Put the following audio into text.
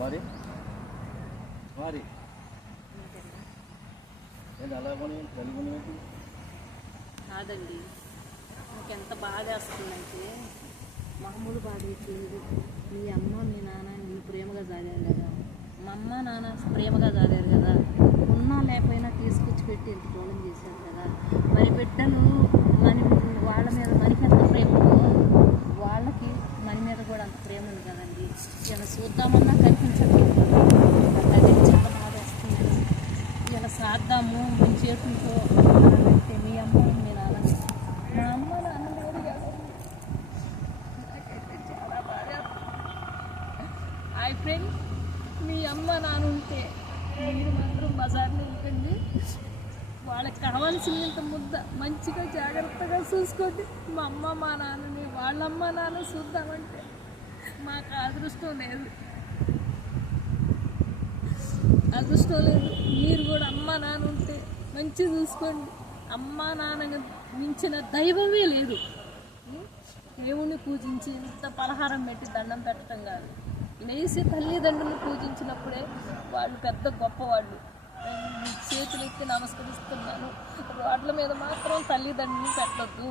మరి మరి అలా కొని కలిగి కాదండి, నాకెంత బాధ వేస్తుందంటే మామూలు బాధ వేయట్లేదు. మీ అమ్మ మీ నాన్న నీ ప్రేమగా సాగారు కదా, మా అమ్మ నాన్న ప్రేమగా సాగారు కదా, ఉన్నా లేకపోయినా తీసుకొచ్చి పెట్టి ఎంత దూరం చేశారు కదా. మరి బిడ్డలు వాళ్ళ మీద మనకి ఎంత ప్రేమ వాళ్ళకి మన మీద కూడా అంత ప్రేమ ఉంది కదండి. ఇలా చూద్దామన్నా కనిపించట్లేదు కదా. అది చాలా బాధ వేస్తుంది. ఇలా సాద్దాము మీ చేతులతో అంటే మీ అమ్మ మీ నాన్న, మా అమ్మ నాన్న లేదు కదా. నాకైతే చాలా బాధ. హాయ్ ఫ్రెండ్, మీ అమ్మ నాన్న ఉంటే మీరు మాత్రం బజార్లో ఉంటుంది. వాళ్ళకి కావాల్సినంత ముద్ద మంచిగా జాగ్రత్తగా చూసుకోండి. మా అమ్మ మా నాన్నని వాళ్ళమ్మ నాన్న చూద్దామంటే మాకు అదృష్టం లేదు. మీరు కూడా అమ్మ నాన్న ఉంటే మంచిగా చూసుకోండి. అమ్మ నాన్న మించిన దైవమే లేదు. దేవుణ్ణి పూజించి ఇంత పలహారం పెట్టి దండం పెట్టడం కాదు, లేచి తల్లిదండ్రులను పూజించినప్పుడే వాళ్ళు పెద్ద గొప్పవాళ్ళు. చేతులెత్తి నమస్కరిస్తున్నాను. రోడ్ల మీద మాత్రం తల్లిదండ్రులను పెట్టొద్దు.